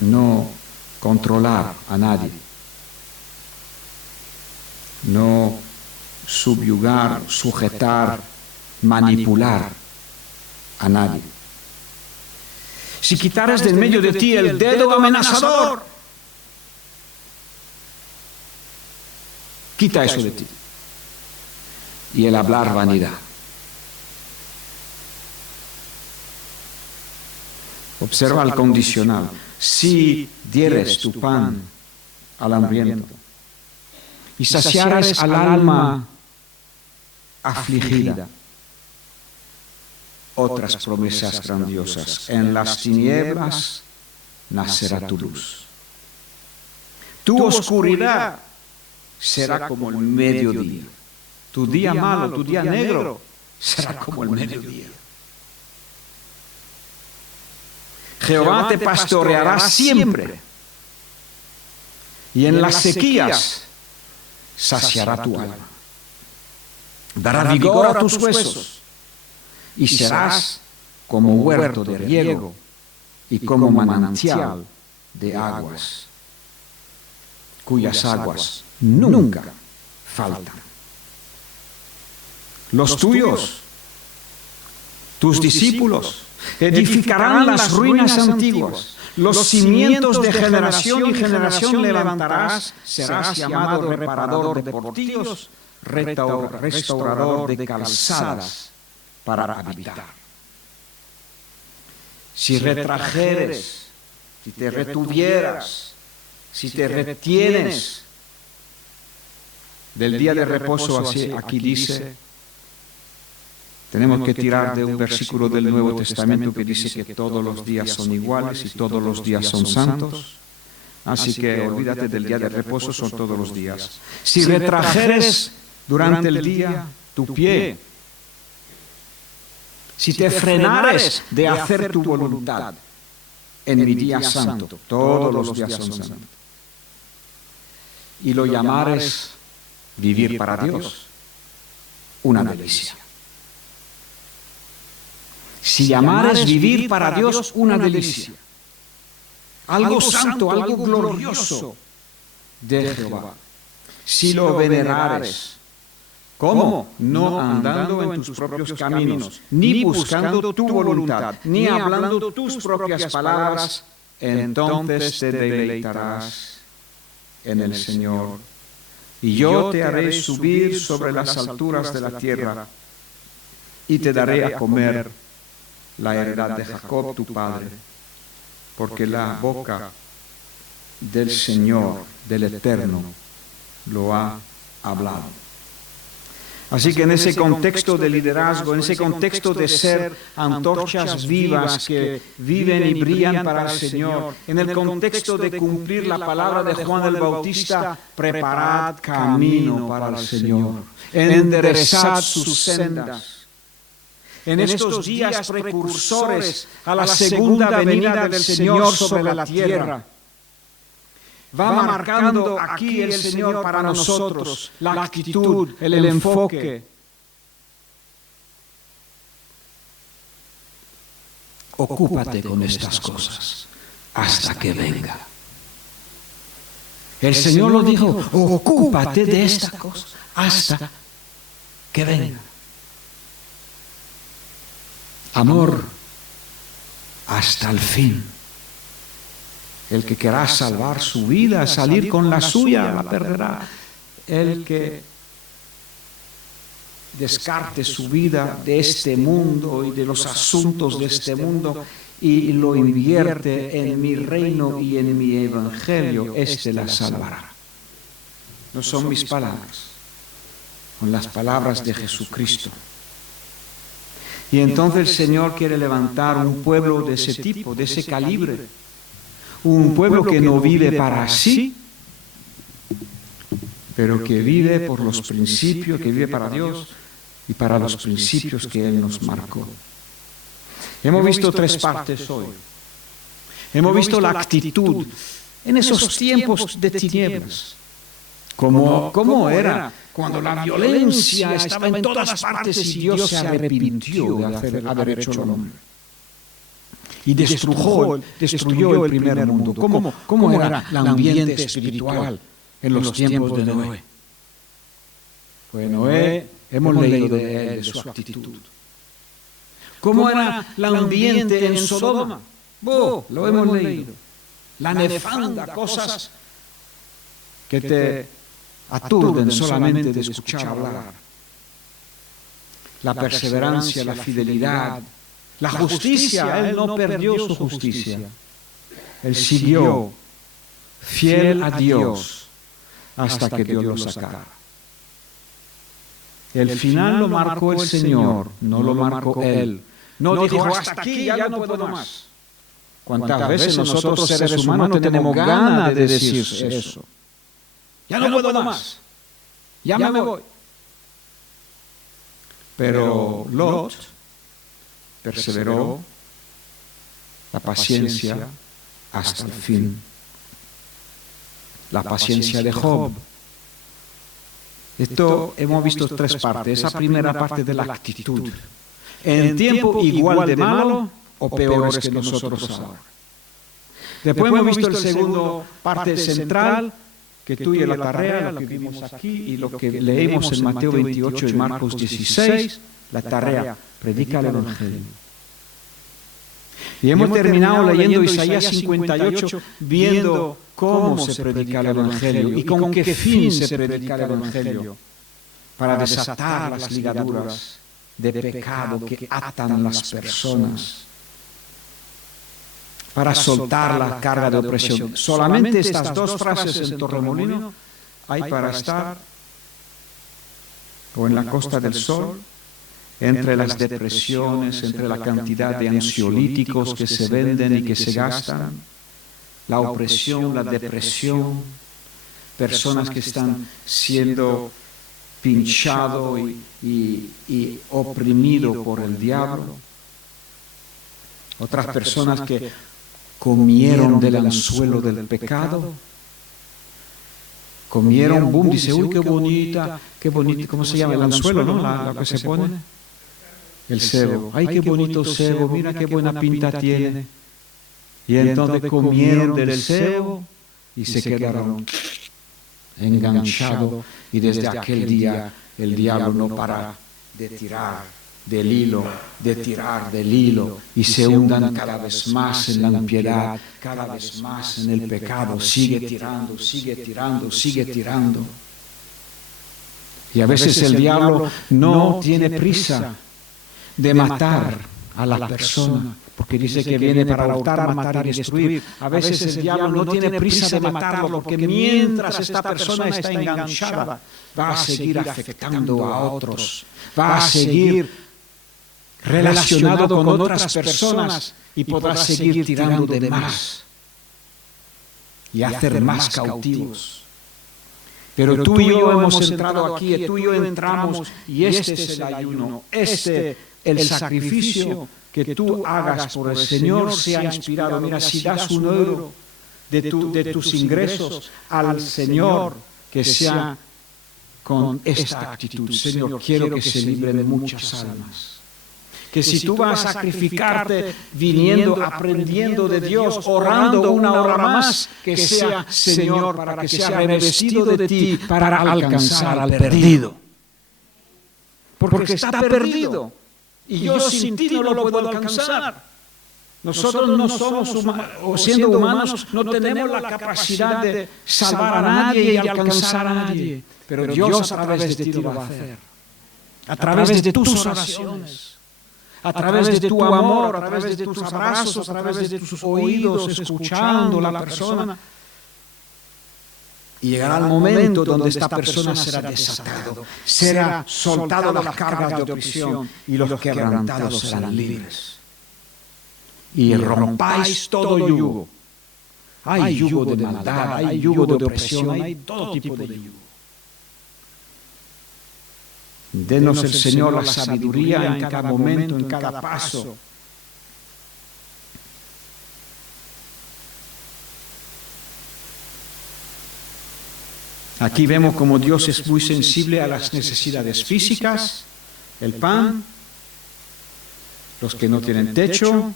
no controlar a nadie, no subyugar, sujetar, manipular a nadie. Si quitares de en medio de ti el dedo amenazador, quita eso de ti. Y el hablar vanidad. Observa el condicional. Si dieres tu pan al hambriento y saciares al alma afligida, otras promesas grandiosas. En las tinieblas nacerá tu luz. Tu oscuridad será como el mediodía. Tu día malo, tu día negro, será como el mediodía. Jehová te pastoreará siempre, y en las sequías saciará tu alma. Dará vigor a tus huesos, y serás como huerto de riego y como manantial de aguas, cuyas aguas nunca faltan. Los tuyos, tus discípulos, edificarán las ruinas antiguas, Los cimientos de generación y generación levantarás, serás llamado reparador de portillos, restaurador de calzadas para habitar. Si retrajeres, si te retuvieras, si te retienes del día de reposo, así aquí dice, tenemos que tirar de un versículo del Nuevo Testamento que dice que todos los días son iguales y todos los días son santos. Así que olvídate del día de reposo, son todos los días. Si retrajeres durante el día tu pie, si te frenares de hacer tu voluntad en mi día santo, todos los días son santos, y lo llamares vivir para Dios, una delicia. Si llamares vivir para Dios, una delicia. Algo santo, algo glorioso de Jehová. Si lo venerares, ¿cómo? No andando en tus propios caminos, ni buscando tu voluntad, ni hablando tus propias palabras, entonces te deleitarás en el Señor. Y yo te haré subir sobre las alturas de la tierra, y te daré a comer la heredad de Jacob tu padre, porque la boca del Señor, del Eterno, lo ha hablado. Así que en ese contexto de liderazgo, en ese contexto de ser antorchas vivas que viven y brillan para el Señor, en el contexto de cumplir la palabra de Juan el Bautista, preparad camino para el Señor, enderezad sus sendas. En estos días precursores a la segunda venida del Señor sobre la tierra, va marcando aquí el Señor para nosotros la actitud, el enfoque. Ocúpate con estas cosas hasta que venga. El Señor lo dijo, ocúpate de estas cosas hasta que venga. Amor hasta el fin. El que querrá salvar su vida, salir con la suya, la perderá. El que descarte su vida de este mundo y de los asuntos de este mundo y lo invierte en mi reino y en mi evangelio, este la salvará. No son mis palabras, son las palabras de Jesucristo. Y entonces el Señor quiere levantar un pueblo de ese tipo, de ese calibre. Un pueblo que no vive para sí, pero que vive por los principios, que vive para Dios y para los principios que Él nos marcó. Hemos visto tres partes hoy. Hemos visto la actitud en esos tiempos de tinieblas. ¿Cómo era cuando la violencia estaba en todas partes y Dios se arrepintió de haber hecho al hombre? Y destruyó el primer mundo. ¿Cómo era el ambiente espiritual en los tiempos de Noé? Pues Noé, hemos leído de él, de su actitud. ¿Cómo era el ambiente en Sodoma? Lo hemos leído. La nefanda, cosas que te aturden solamente de escuchar hablar. La perseverancia, la fidelidad, la justicia. Él no perdió su justicia. Él siguió fiel a Dios hasta que Dios lo sacara. El final lo marcó el Señor, no lo marcó Él. No dijo, hasta aquí ya no puedo más. ¿Cuántas veces nosotros seres humanos no tenemos ganas de decir eso? Ya no puedo más. Ya me voy. Pero Lot perseveró la paciencia hasta el fin. La paciencia de Job. Esto hemos visto tres partes. Esa primera parte de la actitud. En tiempo igual de malo o peores que nosotros ahora. Después hemos visto el segundo parte central, que tú y la tarea, lo que vimos aquí y lo que leemos en Mateo 28 y Marcos 16, la tarea, predica el Evangelio. Y hemos terminado leyendo Isaías 58, viendo cómo se predica el Evangelio y con qué fin se predica el Evangelio. Para desatar las ligaduras de pecado que atan las personas. Para soltar la carga de opresión. Solamente estas dos frases en Torremolino hay para estar o en la Costa del Sol, entre las depresiones, entre la cantidad de ansiolíticos que se venden y que se gastan, la opresión, la depresión, personas que están siendo pinchado y oprimido por el diablo, otras personas que comieron del anzuelo del pecado, comieron, boom, dice, uy, qué bonita, ¿cómo se llama el anzuelo, no? La que se pone, el cebo, ay, qué bonito cebo, mira qué buena pinta tiene, y entonces comieron del cebo y se quedaron enganchados, y desde aquel día el diablo no para de tirar del hilo, y se hundan cada vez más en la impiedad, cada vez más en el pecado, sigue tirando. Y a veces el diablo no tiene prisa de matar a la persona, porque dice que viene para hurtar, matar y destruir. A veces el diablo no tiene prisa de matarlo, porque mientras esta persona está enganchada, va a seguir afectando a otros, va a seguir relacionado con otras personas y podrá seguir tirando de más y hacer más cautivos. Pero tú y yo hemos entrado aquí, tú y yo entramos, y este es el ayuno, el sacrificio que tú hagas por el Señor sea inspirado. Mira, si das €1 de tus ingresos al Señor, que sea con esta actitud: Señor, quiero que se libren muchas almas. Que si tú vas a sacrificarte viniendo, aprendiendo de Dios, orando una hora más, que sea, Señor, para que sea revestido de ti para alcanzar al perdido. Porque está perdido. Y yo sin ti no lo puedo alcanzar. Nosotros no somos siendo humanos, no tenemos la capacidad de salvar a nadie y alcanzar a nadie. Pero Dios a través de ti lo va a hacer. A través de tus oraciones. A través de tu amor, a través de tus abrazos, a través de tus oídos, escuchando a la persona. Y llegará el momento donde esta persona será desatado, será soltado las cargas de opresión, y los quebrantados serán libres. Y rompáis todo yugo. Hay yugo de maldad, hay yugo de opresión, hay todo tipo de yugo. Denos el Señor la sabiduría en cada momento, en cada paso. Aquí vemos como Dios es muy sensible a las necesidades físicas, el pan, los que no tienen techo,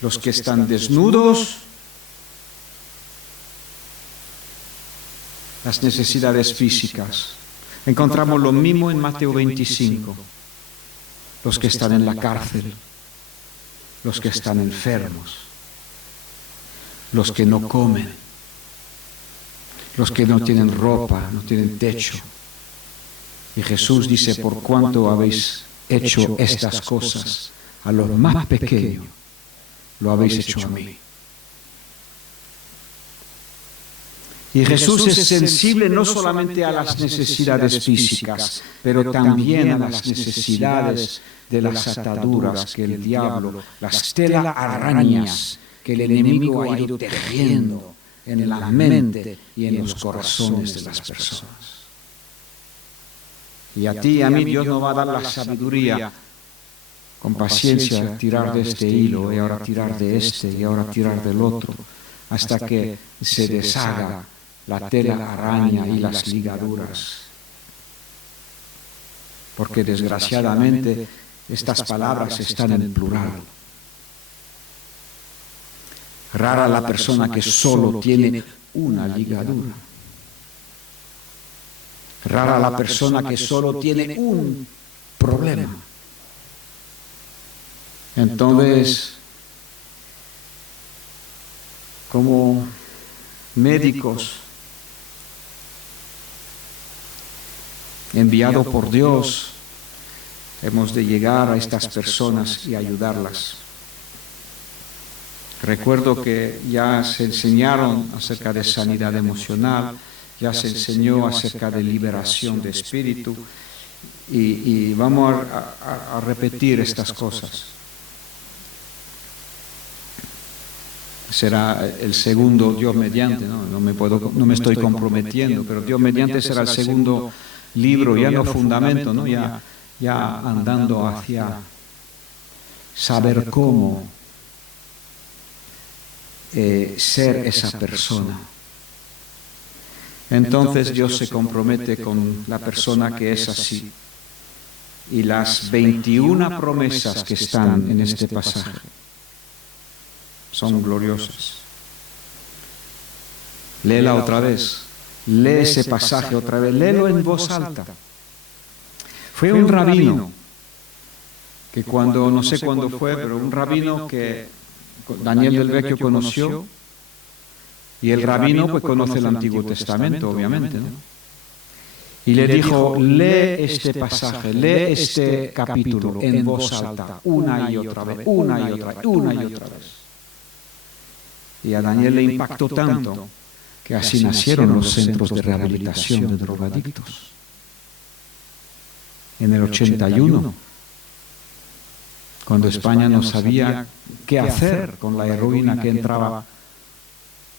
los que están desnudos, las necesidades físicas. Encontramos lo mismo en Mateo 25. Los que están en la cárcel, los que están enfermos, los que no comen, los que no tienen ropa, no tienen techo. Y Jesús dice: por cuanto habéis hecho estas cosas a los más pequeños, lo habéis hecho a mí. Y Jesús es sensible no solamente a las necesidades físicas, pero también a las necesidades de las ataduras que el diablo, las telarañas que el enemigo ha ido tejiendo en la mente y en los corazones de las personas. Y a ti y a mí Dios nos va a dar la sabiduría, con paciencia, tirar de este hilo, y ahora tirar de este, y ahora tirar del otro, hasta que se deshaga la tela araña y las ligaduras. Porque desgraciadamente estas palabras están en plural. Rara la persona que solo tiene una ligadura. Rara la persona que solo tiene un problema. Entonces, como médicos enviados por Dios, hemos de llegar a estas personas y ayudarlas. Recuerdo que ya se enseñaron acerca de sanidad emocional, ya se enseñó acerca de liberación de espíritu, y vamos a repetir estas cosas. Será el segundo, Dios mediante, no me estoy comprometiendo, pero Dios mediante será el segundo libro, ya no fundamento, ¿no? ya andando hacia saber cómo ser esa persona. Entonces Dios se compromete con la persona que es así. Y las 21 promesas que están en este pasaje son gloriosas. Léela otra vez, lee ese pasaje otra vez, léelo en voz alta. Fue un rabino que cuando, no sé cuándo fue, pero un rabino que Daniel del Vecchio conoció, y el rabino pues conoce el Antiguo Testamento, obviamente, ¿no? Y le dijo, lee este pasaje, lee este capítulo en voz alta, una y otra vez, una y otra vez, una y otra vez. Y a Daniel le impactó tanto que así nacieron los centros de rehabilitación de drogadictos. En el 81, cuando España no sabía qué hacer con la heroína que entraba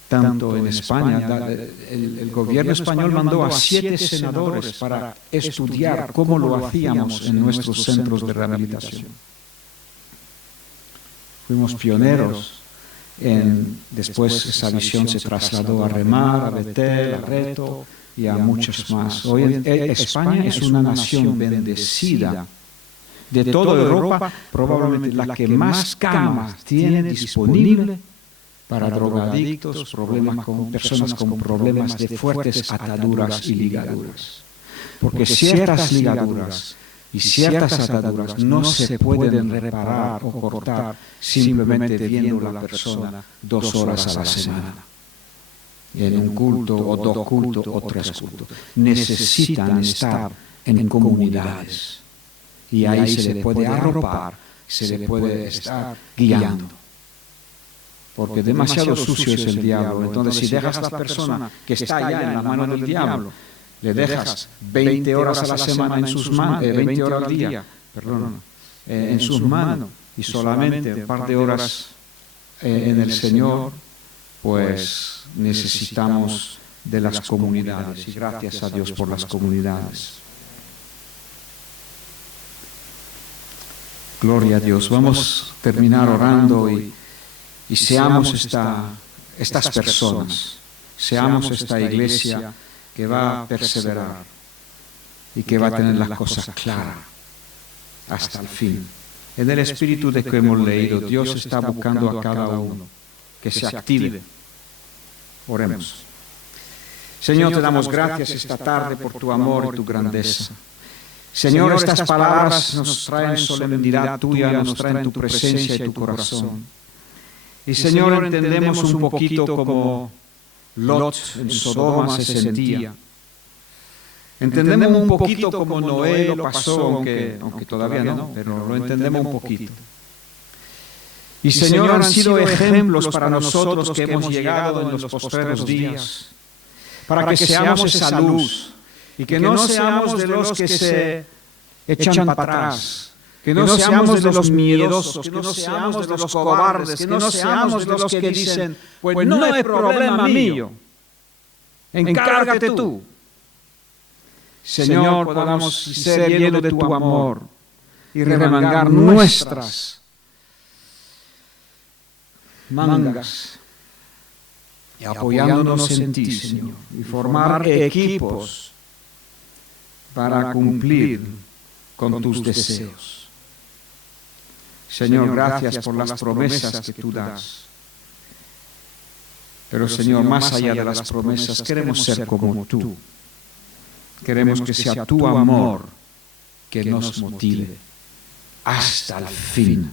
tanto en España, el gobierno español mandó a 7 senadores para estudiar cómo lo hacíamos en nuestros centros de rehabilitación. Fuimos pioneros. Después esa visión se trasladó a Remar, a Betel, a Reto y a muchos más. Hoy España es una nación bendecida. De toda Europa, probablemente la que más camas tiene disponible para drogadictos, personas con problemas de fuertes ataduras y ligaduras. Porque ciertas ligaduras y ciertas ataduras no se pueden reparar o cortar simplemente viendo a la persona 2 horas a la semana. En un culto o 2 cultos o 3 cultos. Necesitan estar en comunidades. Y ahí se le puede arropar, se le puede estar guiando. Porque demasiado sucio es el diablo. Entonces, si dejas a la persona que está allá en la mano del diablo, le dejas 20 horas a la semana en sus manos, 20 horas al día, en sus manos, y solamente un par de horas en el Señor, pues necesitamos de las comunidades. Y gracias a Dios por las comunidades. Gloria a Dios. Vamos a terminar orando y seamos estas personas, seamos esta iglesia que va a perseverar y que va a tener las cosas claras hasta el fin. En el espíritu de que hemos leído, Dios está buscando a cada uno que se active. Oremos. Señor, te damos gracias esta tarde por tu amor y tu grandeza. Señor, estas palabras nos traen solemnidad tuya, nos traen tu presencia y tu corazón. Y Señor, entendemos un poquito como Lot en Sodoma se sentía. Entendemos un poquito como Noé lo pasó, aunque todavía no, pero lo entendemos un poquito. Y Señor, han sido ejemplos para nosotros que hemos llegado en los postreros días, para que seamos esa luz y que no seamos de los que se echan para atrás. Que no seamos de los miedosos, que no seamos de los cobardes, que no seamos de los que dicen, pues no es problema mío, encárgate tú. Señor, podamos ser llenos de tu amor y remangar nuestras mangas y apoyándonos en ti, Señor, y formar equipos para cumplir con tus deseos. Señor, gracias por las promesas que tú das. Pero Señor, más allá de las promesas, queremos ser como tú. Queremos que sea tu amor que nos motive hasta el fin.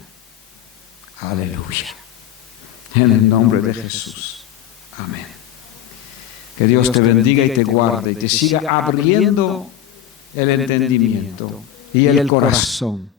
Aleluya. En el nombre de Jesús. Amén. Que Dios te bendiga y te guarde y te siga abriendo el entendimiento y el corazón